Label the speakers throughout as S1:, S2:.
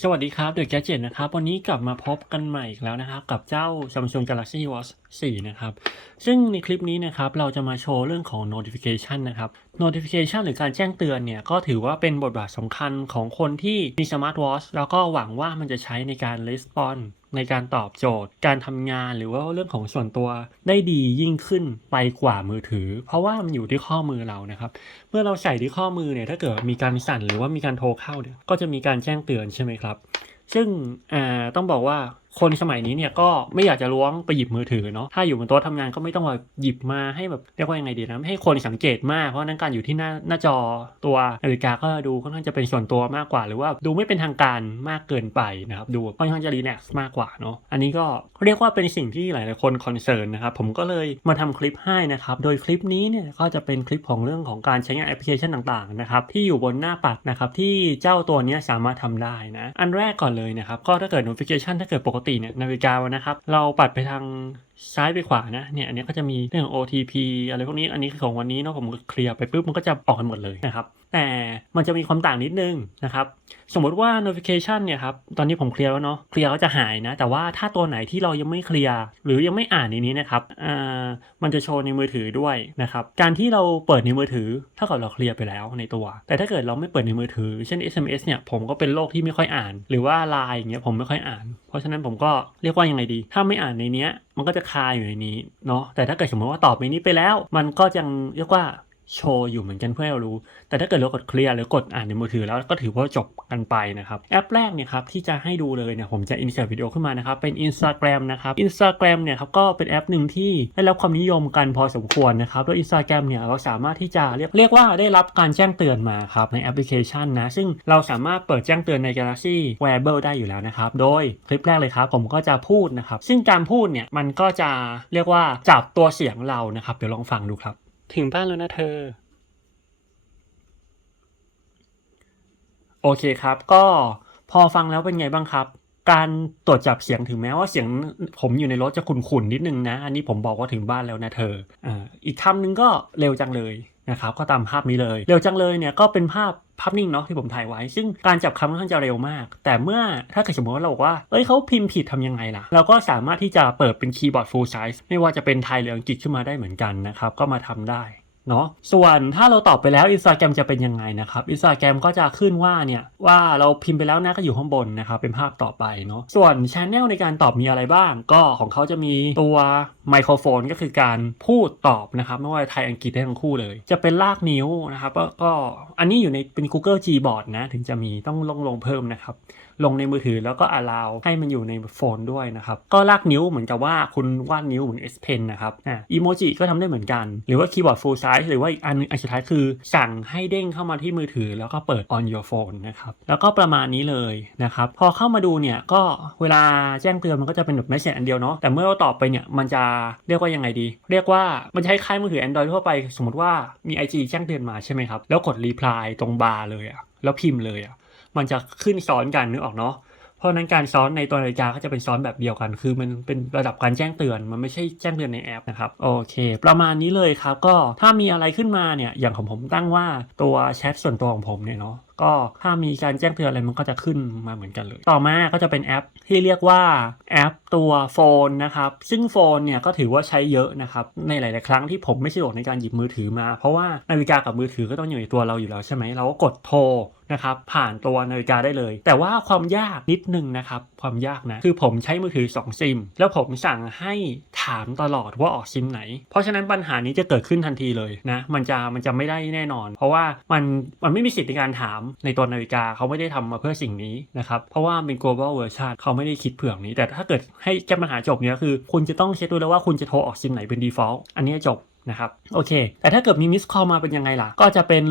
S1: สวัสดีครับเดอะแกจิตนะครับ วันนี้กลับมาพบกันใหม่อีกแล้วนะครับ กับเจ้า Samsung Galaxy Watch 4 นะครับ ซึ่งในคลิปนี้นะครับ เราจะมาโชว์เรื่องของ notification นะครับ notification หรือการแจ้งเตือนเนี่ย ก็ถือว่าเป็นบทบาทสำคัญของคนที่มี smart watch แล้วก็หวังว่ามันจะใช้ในการ respond ในการตอบโจทย์ การทำงานหรือว่าเรื่องของส่วนตัวได้ดียิ่งขึ้นไปกว่ามือถือ เพราะว่ามันอยู่ที่ข้อมือเรานะครับ เมื่อเราใส่ที่ข้อมือเนี่ยถ้าเกิดมีการสั่นหรือว่ามีการโทรเข้าเนี่ยก็จะมีการแจ้งเตือนใช่ไหมครับ ซึ่งต้องบอกว่า คนสมัยนี้เนี่ยก็ไม่อยากจะล้วงไปหยิบมือถือเนาะถ้าอยู่บนโต๊ะทำงานก็ไม่ต้องมาหยิบมาให้แบบเรียกว่ายังไงดีนะให้คนสังเกตมากเพราะนั้นการอยู่ที่หน้าหน้าจอตัวนาฬิกาก็ดูค่อนข้างจะเป็นส่วนตัวมากกว่า หรือว่าดูไม่เป็นทางการมากเกินไปนะครับดูค่อนข้างจะรีแลกซ์มากกว่าเนาะอันนี้ก็เรียกว่าเป็นสิ่งที่หลายๆคนคอนเซิร์นนะครับผมก็เลยมาทำคลิปให้นะครับโดยคลิปนี้เนี่ยก็จะเป็นคลิปของเรื่องของการใช้งานแอปพลิเคชันต่างๆนะครับที่อยู่บนหน้าปัดนะครับที่เจ้าตัวนี้สามารถทำได้นะอันแรกก่อนเลยนะครับก็ถ้าเกิด notification ถ้าเกิดปกติเนี่ยนาฬิกานะครับ เราปัดไปทางซ้ายไปขวานะเนี่ยอันนี้ก็จะมีเรื่องของ OTP อะไรพวกนี้อันนี้คือของวันนี้เนาะผมเคลียร์ไปปุ๊บมันก็จะออกกันหมดเลยนะครับ แต่มันจะมีความต่างนิดนึงนะครับ สมมติว่า notification เนี่ยครับ ตอนนี้ผมเคลียร์แล้วเนาะ เคลียร์ก็จะหายนะ แต่ว่าถ้าตัวไหนที่เรายังไม่เคลียร์หรือยังไม่อ่านในนี้นะครับ อ่า มันจะโชว์ในมือถือด้วยนะครับ การที่เราเปิดในมือถือเท่ากับเราเคลียร์ไปแล้วในตัว แต่ถ้าเกิดเราไม่เปิดในมือถือ เช่น SMS เนี่ย ผมก็เป็นโรคที่ไม่ค่อยอ่าน หรือว่า Line อย่างเงี้ยผมไม่ค่อยอ่าน เพราะฉะนั้นผมก็เรียกว่ายังไงดี ถ้าไม่อ่านในเนี้ยมันก็จะคาอยู่ในนี้เนาะ แต่ถ้าเกิดสมมติว่าตอบในนี้ไปแล้ว มันก็ยังเรียกว่า โชว์อยู่เหมือนกันเพื่อให้เรารู้ แต่ถ้าเกิดเรากดเคลียร์หรือกดอ่านในมือถือแล้วก็ถือว่าจบกันไปนะครับ แอปแรกเนี่ยครับที่จะให้ดูเลยเนี่ยผมจะอินเสิร์ตวิดีโอขึ้นมานะครับ เป็น Instagram นะครับ Instagram เนี่ยครับก็เป็นแอปหนึ่งที่ได้รับความนิยมกันพอสมควรนะครับ แล้ว Instagram เนี่ยเราสามารถที่จะเรียกเรียกว่าได้รับการแจ้งเตือนมาครับในแอปพลิเคชันนะ ซึ่งเราสามารถเปิดแจ้งเตือนใน Galaxy Wearable ได้อยู่แล้วนะครับ โดยคลิปแรกเลยครับผมก็จะพูดนะครับ ซึ่งการพูดเนี่ยมันก็จะเรียกว่าจับตัวเสียงเรานะครับ เดี๋ยวลองฟังดูครับ ถึงบ้านแล้วนะเธอ โอเคครับ ก็พอฟังแล้วเป็นไงบ้างครับ การตรวจจับเสียงถึงแม้ว่าเสียงผมอยู่ในรถจะขุ่นๆนิดนึงนะ อันนี้ผมบอกว่าถึงบ้านแล้วนะเธอ อ่า อีกคำหนึ่งก็เร็วจังเลย นะครับก็ตามภาพนี้เลย เร็วจังเลยเนี่ยก็เป็นภาพภาพนิ่งเนาะที่ผมถ่ายไว้ ซึ่งการจับคำค่อนข้างจะเร็วมาก แต่เมื่อถ้าเกิดสมมติว่าเราบอกว่า เอ้ยเขาพิมพ์ผิดทำยังไงล่ะ เราก็สามารถที่จะเปิดเป็นคีย์บอร์ด full size ไม่ว่าจะเป็นไทยหรืออังกฤษขึ้นมาได้เหมือนกันนะครับ ก็มาทำได้ เนาะส่วนถ้าเราตอบไปแล้ว Instagram จะเป็นยังไงนะครับ Instagram ก็จะขึ้นว่าเนี่ยว่าเราพิมพ์ไปแล้วนะก็อยู่ข้างบนนะครับเป็นภาพต่อไปเนาะส่วน Channel ในการตอบมีอะไรบ้าง ก็ของเขาจะมีตัวไมโครโฟนก็คือการพูดตอบนะครับไม่ว่าไทยอังกฤษได้ทั้งคู่เลย จะเป็นลากนิ้วนะครับก็ก็อันนี้อยู่ในเป็น Google Gboard นะถึงจะมีต้องลงลงเพิ่มนะครับ ลงในมือถือแล้วก็ allow ให้มันอยู่ในโฟนด้วยนะครับ ก็ลากนิ้วเหมือนกับว่าคุณวาดนิ้วเหมือน S Pen นะครับอะอีโมจิก็ทำได้เหมือนกัน หรือว่าคีย์บอร์ด full size หรือว่าอีกอันนึงอันสุดท้ายคือ สั่งให้เด้งเข้ามาที่มือถือ แล้วก็เปิด on your phone นะครับแล้วก็ประมาณนี้เลยนะครับพอเข้ามาดูเนี่ยก็เวลาแจ้งเตือนมันก็จะเป็นแบบไม่เสร็จอันเดียวเนาะแต่เมื่อเราตอบไปเนี่ยมันจะเรียกว่ายังไงดี เรียกว่ามันจะคล้ายมือถือ Android ทั่วไปสมมติว่ามี IG แจ้งเตือนมาใช่ไหมครับแล้วกด reply ตรงบาร์เลยอะแล้วพิมพ์เลยอะ มันจะขึ้นซ้อนกันนึกออกเนาะเพราะนั้นการซ้อนในตัวนาฬิกาก็จะเป็นซ้อนแบบเดียวกัน คือมันเป็นระดับการแจ้งเตือน มันไม่ใช่แจ้งเตือนในแอปนะครับ โอเค ประมาณนี้เลยครับ ก็ถ้ามีอะไรขึ้นมาเนี่ย อย่างของผมตั้งว่าตัวแชทส่วนตัวของผมเนี่ยเนาะก็ถ้ามีการแจ้งเตือนอะไรมันก็จะขึ้นมาเหมือนกันเลย ต่อมาก็จะเป็นแอปที่เรียกว่าแอปตัวโฟนนะครับ ซึ่งโฟนเนี่ยก็ถือว่าใช้เยอะนะครับ ในหลาย ๆ ครั้งที่ผมไม่สะดวกในการหยิบมือถือมา เพราะว่านาฬิกากับมือถือก็ต้องอยู่ในตัวเราอยู่แล้วใช่ไหมเราก็กดโทรนะครับผ่านตัวนาฬิกาได้เลย แต่ว่าความยากนิดนึงนะครับ ความยากนะ คือผมใช้มือถือ 2 ซิม แล้วผมสั่งให้ถามตลอดว่าออกซิมไหน เพราะฉะนั้นปัญหานี้จะเกิดขึ้นทันทีเลยนะมันจะมันจะไม่ได้แน่นอน เพราะว่ามันมันไม่มีสิทธิ์ในการถามในตัวนาฬิกาเขาไม่ได้ทำมาเพื่อสิ่งนี้นะครับ เพราะว่าเป็น global version เขาไม่ได้คิดเผื่อนี้ แต่ถ้าเกิดให้แก้ปัญหาจบเนี่ยคือ คุณจะต้องเช็คดูแล้วว่าคุณจะโทรออกซิมไหนเป็น default อันนี้จบนะครับโอเค แต่ถ้าเกิดมีมิสคอลมาเป็นยังไงล่ะ ก็จะเป็น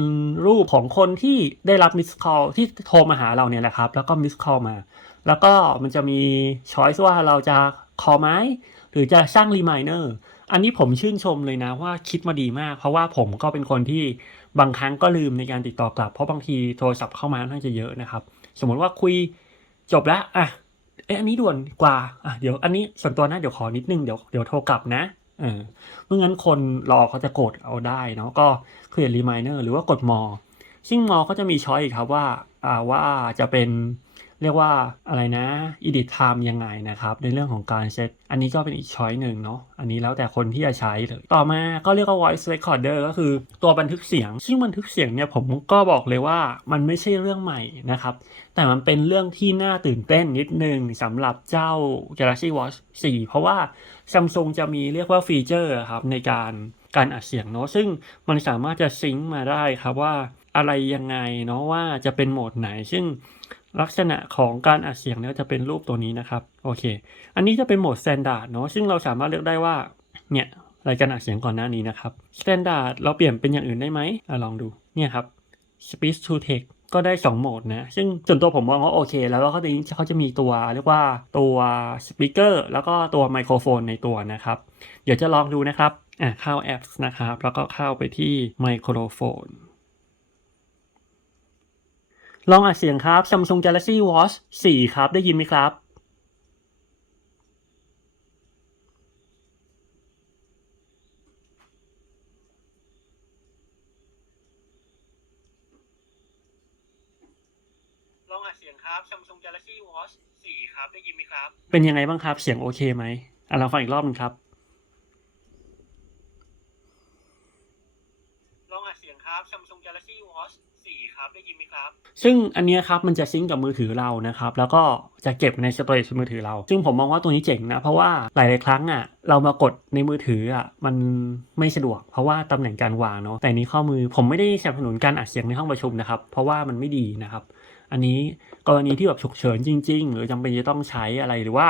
S1: รูปของคนที่ได้รับมิสคอลที่โทรมาหาเราเนี่ยแหละครับ แล้วก็มิสคอลมา แล้วก็มันจะมีช้อยส์ว่าเราจะคอไหมหรือจะสร้างรีมายเนอร์อันนี้ผมชื่นชมเลยนะว่าคิดมาดีมาก เพราะว่าผมก็เป็นคนที่ บางครั้งก็ลืมในการติดต่อกลับ เพราะบางทีโทรศัพท์เข้ามาน่าจะเยอะนะครับ สมมติว่าคุยจบแล้วอะเอ๊ะอันนี้ด่วนกว่าอะเดี๋ยวอันนี้ส่วนตัวนะเดี๋ยวขอนิดนึงเดี๋ยวเดี๋ยวโทรกลับนะเออเมื่องั้นคนรอเขาจะกดเอาได้เนาะก็เคลียร์รีมายเนอร์หรือว่ากดมอซึ่งมอก็จะมีช้อยอีกครับว่าอ่าว่าจะเป็น เรียกว่าอะไรนะ edit time ยังไงนะครับ ในเรื่องของการเซตอันนี้ก็เป็นอีกช้อยหนึ่งเนาะ อันนี้แล้วแต่คนที่จะใช้เลย ต่อมาก็เรียกว่า voice recorder ก็คือตัวบันทึกเสียง ซึ่งบันทึกเสียงเนี่ยผมก็บอกเลยว่ามันไม่ใช่เรื่องใหม่นะครับ แต่มันเป็นเรื่องที่น่าตื่นเต้นนิดนึงสำหรับเจ้า Galaxy Watch 4 เพราะว่า Samsung จะมีเรียกว่าฟีเจอร์ครับในการการอัดเสียงเนาะ ซึ่งมันสามารถจะซิงค์มาได้ครับว่าอะไรยังไงเนาะว่าจะเป็นโหมดไหน ซึ่ง ลักษณะของการอัดเสียงเนี่ยจะเป็นรูปตัวนี้นะครับโอเค อันนี้จะเป็นโหมด Standard เนาะซึ่งเราสามารถเลือกได้ว่าเนี่ยรายการอัดเสียงก่อนหน้านี้นะครับ Standard เราเปลี่ยนเป็นอย่างอื่นได้ไหมอลองดูเนี่ยครับ Speech to Text ก็ได้ 2 โหมดนะ ซึ่งส่วนตัวผมมองว่าโอเค แล้วก็เขาจะเขาจะมีตัวเรียกว่าตัวสปีกเกอร์แล้วก็ตัวไมโครโฟนในตัวนะครับ เดี๋ยวจะลองดูนะครับอะเข้าแอปนะครับ แล้วก็เข้าไปที่ไมโครโฟน ลองอัดเสียงครับ Samsung Galaxy Watch 4 ครับ ได้ยินไหมครับ ลองอัดเสียงครับ Samsung Galaxy Watch 4 ครับ ได้ยินไหมครับ เป็นยังไงบ้างครับ เสียงโอเคไหมอะลองฟังอีกรอบหนึงครับ ลองอัดเสียงครับ Samsung Galaxy Watch 4 ครับ ได้ยินไหมครับ ซึ่งอันเนี้ยครับมันจะซิงกับมือถือเรานะครับ แล้วก็จะเก็บในสโตรจมือถือเรา ซึ่งผมมองว่าตัวนี้เจ๋งนะ เพราะว่าหลาย ๆ ครั้งอะเรามากดในมือถืออะมันไม่สะดวก เพราะว่าตำแหน่งการวางเนาะ แต่นี้ข้อมือผมไม่ได้สนับสนุนการอัดเสียงในห้องประชุมนะครับ เพราะว่ามันไม่ดีนะครับ อันนี้กรณีที่แบบฉุกเฉินจริง ๆ หรือจำเป็นจะต้องใช้อะไรหรือว่า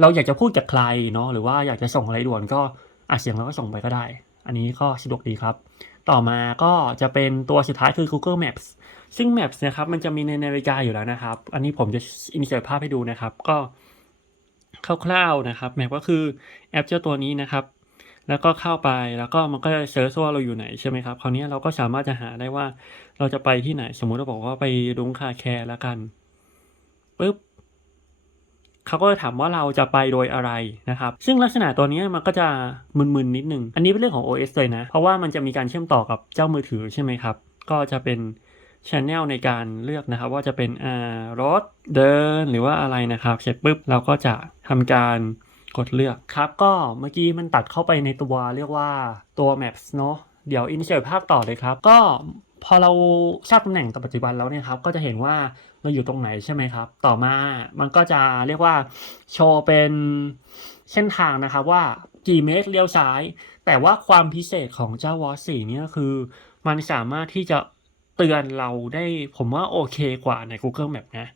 S1: เราอยากจะพูดกับใครเนาะหรือว่าอยากจะส่งอะไรด่วนก็อัดเสียงแล้วก็ส่งไปก็ได้ อันนี้ก็สะดวกดีครับ ต่อมาก็จะเป็นตัวสุดท้ายคือ Google Maps ซึ่ง Maps เนะครับมันจะมีในนาฬิกาอยู่แล้วนะครับ อันนี้ผมจะอินเสิร์ตภาพให้ดูนะครับ ก็คร่าวๆนะครับ Map ก็คือแอปเจ้าตัวนี้นะครับ แล้วก็เข้าไปแล้วก็มันก็จะเซิร์ชว่าเราอยู่ไหนใช่ไหมครับคราวนี้เราก็สามารถจะหาได้ว่าเราจะไปที่ไหน สมมุติเราบอกว่าไปรุ้งคาแคร์แล้วกันปุ๊บ เขาก็จะถามว่าเราจะไปโดยอะไรนะครับ ซึ่งลักษณะตัวนี้มันก็จะมึนๆนิดนึง อันนี้เป็นเรื่องของ OS เลยนะ เพราะว่ามันจะมีการเชื่อมต่อกับเจ้ามือถือใช่ไหมครับ ก็จะเป็นช anel ในการเลือกนะครับ ว่าจะเป็นอ่ารถเดินหรือว่าอะไรนะครับเสร็จปุ๊บเราก็จะทำการกดเลือกครับ ก็เมื่อกี้มันตัดเข้าไปในตัวเรียกว่าตัว Maps เนอะเดี๋ยวอินเสิร์ตภาพต่อเลยครับ ก็พอเราทราบตำแหน่งต่อปัจจุบันแล้วเนี่ยครับ ก็จะเห็นว่า เราอยู่ตรงไหนใช่ไหมครับ ต่อมามันก็จะเรียกว่าโชว์เป็นเส้นทางนะครับว่ากี่เมตรเลี้ยวซ้าย แต่ว่าความพิเศษของเจ้าวอสสี่เนี่ยคือ มันสามารถที่จะเตือนเราได้ผมว่าโอเคกว่าใน Google Map นะ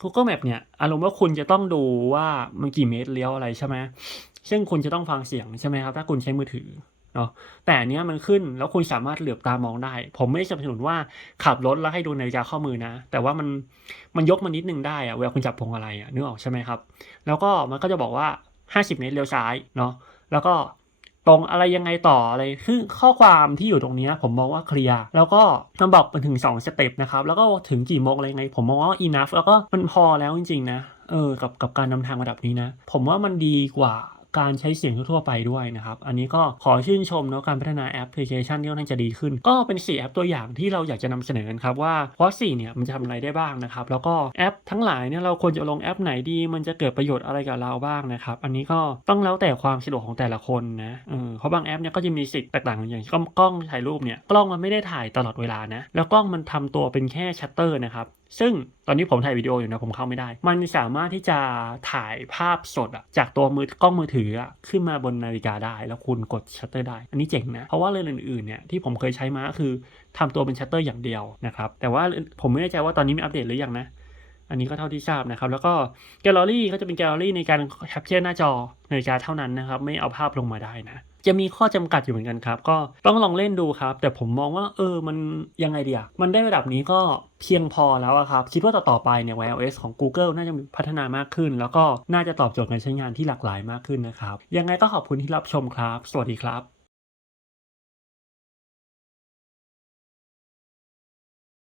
S1: Google Map เนี่ยอารมณ์ว่าคุณจะต้องดูว่ามันกี่เมตรเลี้ยวอะไรใช่ไหมซึ่งคุณจะต้องฟังเสียงใช่ไหมครับ ถ้าคุณใช้มือถือ เนาะแต่อันเนี้ยมันขึ้นแล้วคุณสามารถเหลือบตามองได้ ผมไม่ได้สนับสนุนว่าขับรถแล้วให้ดูนาฬิกาข้อมือนะ แต่ว่ามันมันยกมานิดนึงได้อะเวลาคุณจับพวงมาลัยอะนึกออกใช่ไหมครับ แล้วก็มันก็จะบอกว่า 50 เมตรเลี้ยวซ้ายเนาะแล้วก็ตรงอะไรยังไงต่ออะไรคือข้อความที่อยู่ตรงนี้ผมมองว่าเคลียร์แล้วก็มันบอกมันถึง 2 สเต็ปนะครับ แล้วก็ถึงกี่โมงอะไรยังไง ผมมองว่า enough แล้วก็มันพอแล้วจริงๆนะเออกับกับการนำทางระดับนี้นะ ผมว่ามันดีกว่า การใช้เสียงทั่วไปด้วยนะครับ อันนี้ก็ขอชื่นชมเนาะการพัฒนาแอปพลิเคชันที่ค่อนข้างจะดีขึ้น ก็เป็น 4 แอปตัวอย่างที่เราอยากจะนำเสนอกันครับว่า Watch 4เนี่ยมันจะทำอะไรได้บ้างนะครับ แล้วก็แอปทั้งหลายเนี่ยเราควรจะลงแอปไหนดี มันจะเกิดประโยชน์อะไรกับเราบ้างนะครับ อันนี้ก็ต้องแล้วแต่ความสะดวกของแต่ละคนนะเออเพราะบางแอปเนี่ยก็จะมีสิทธิ์แตกต่างอย่างกล้องถ่ายรูปเนี่ยกล้องมันไม่ได้ถ่ายตลอดเวลานะแล้วกล้องมันทำตัวเป็นแค่ชัตเตอร์นะครับ ซึ่งตอนนี้ผมถ่ายวิดีโออยู่นะผมเข้าไม่ได้ มันสามารถที่จะถ่ายภาพสดอะจากตัวมือกล้องมือถืออะขึ้นมาบนนาฬิกาได้ แล้วคุณกดชัตเตอร์ได้ อันนี้เจ๋งนะ เพราะว่าเรื่องอื่นๆเนี่ยที่ผมเคยใช้มาคือทำตัวเป็นชัตเตอร์อย่างเดียวนะครับ แต่ว่าผมไม่แน่ใจว่าตอนนี้มีอัปเดตหรือยังนะ อันนี้ก็เท่าที่ทราบนะครับ แล้วก็แกลเลอรี่ก็จะเป็นแกลเลอรี่ในการแคปเจอร์หน้าจอนาฬิกาเท่านั้นนะครับ ไม่เอาภาพลงมาได้นะ จะมีข้อจำกัดอยู่เหมือนกันครับ ก็ต้องลองเล่นดูครับ แต่ผมมองว่าเออมันยังไงเดียมันได้ระดับนี้ก็เพียงพอแล้วครับ คิดว่าต่อๆไปเนี่ย Wear OS ของ Google น่าจะพัฒนามากขึ้น แล้วก็น่าจะตอบโจทย์การใช้งานที่หลากหลายมากขึ้นนะครับ ยังไงก็ขอบคุณที่รับชมครับ สวัสดีครับ